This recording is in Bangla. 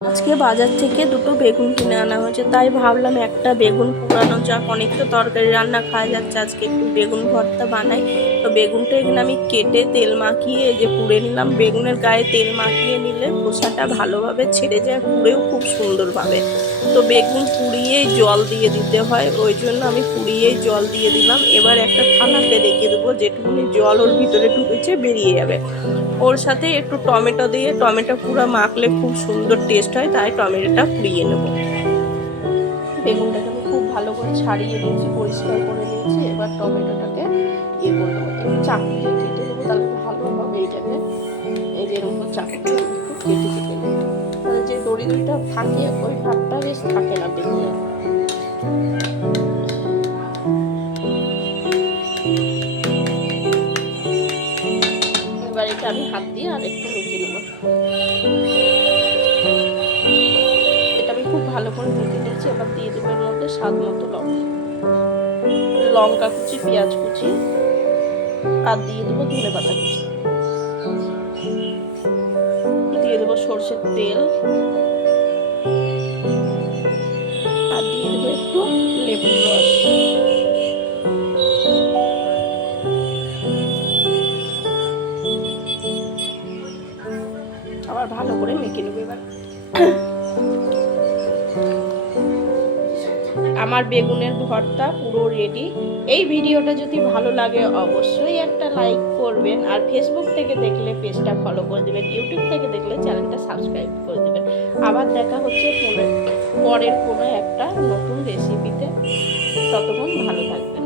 আজকে বাজার থেকে দুটো বেগুন কিনে আনা হয়েছে, তাই ভাবলাম একটা বেগুন পোড়ানো যাক। অনেক তো তরকারি রান্না খাওয়া যাচ্ছে, আজকে একটু বেগুন ভর্তা বানাই। তো বেগুনটা এখানে আমি কেটে তেল মাখিয়ে এই যে পুড়ে নিলাম। বেগুনের গায়ে তেল মাখিয়ে নিলে খোসাটা ভালোভাবে ছেড়ে যায়, পুড়েও খুব সুন্দরভাবে। তো বেগুন পুড়িয়েই জল দিয়ে দিতে হয়, ওই জন্য আমি পুড়িয়েই জল দিয়ে দিলাম। এবার একটা থালাতে রেখে দেবো, যেটুকুনি জল ওর ভিতরে ঢুকেছে বেরিয়ে যাবে। ওর সাথে একটু টমেটো দিয়ে, টমেটো পুরো মাখলে খুব সুন্দর টেস্ট হয়, তাই টমেটোটা পুড়িয়ে নেব। বেগুনটাকে আমি খুব ভালো করে ছাড়িয়ে নিয়েছি, পরিষ্কার করে নিয়েছি। এবার টমেটোটাকে ইয়ে করে দেবো, একটু চাকু দিয়ে কেটে দেবো, তাহলে ভালো হবে। এইটাকে এই যে এরকম চাকু দিয়ে একটু কেটে কেটে নেবো, তাহলে যে দড়ি দড়িটা থাকে ওই ভাতটা বেশ থাকে না বেগুনে। এবার এটা আমি হাত দিয়ে আর একটু মেখে নেবো। আমি খুব ভালো করে মেখে নিয়েছি। এবার দিয়ে দেবো এর মধ্যে স্বাদ মতো লঙ্কা কুচি, পেঁয়াজ কুচি, আর দিয়ে দেবো ধনে পাতা কুচি, দিয়ে দেবো সর্ষের তেল, আর দিয়ে দেবো একটু লেবুর রস। আবার ভালো করে মেখে নেবো। এবার আমার বেগুনের ভর্তা পুরো রেডি। এই ভিডিওটা যদি ভালো লাগে অবশ্যই একটা লাইক করবেন, আর ফেসবুক থেকে দেখলে পেজটা ফলো করে দেবেন, ইউটিউব থেকে দেখলে চ্যানেলটা সাবস্ক্রাইব করে দেবেন। আবার দেখা হচ্ছে পরের কোনো একটা নতুন রেসিপিতে। ততক্ষণ ভালো থাকবেন।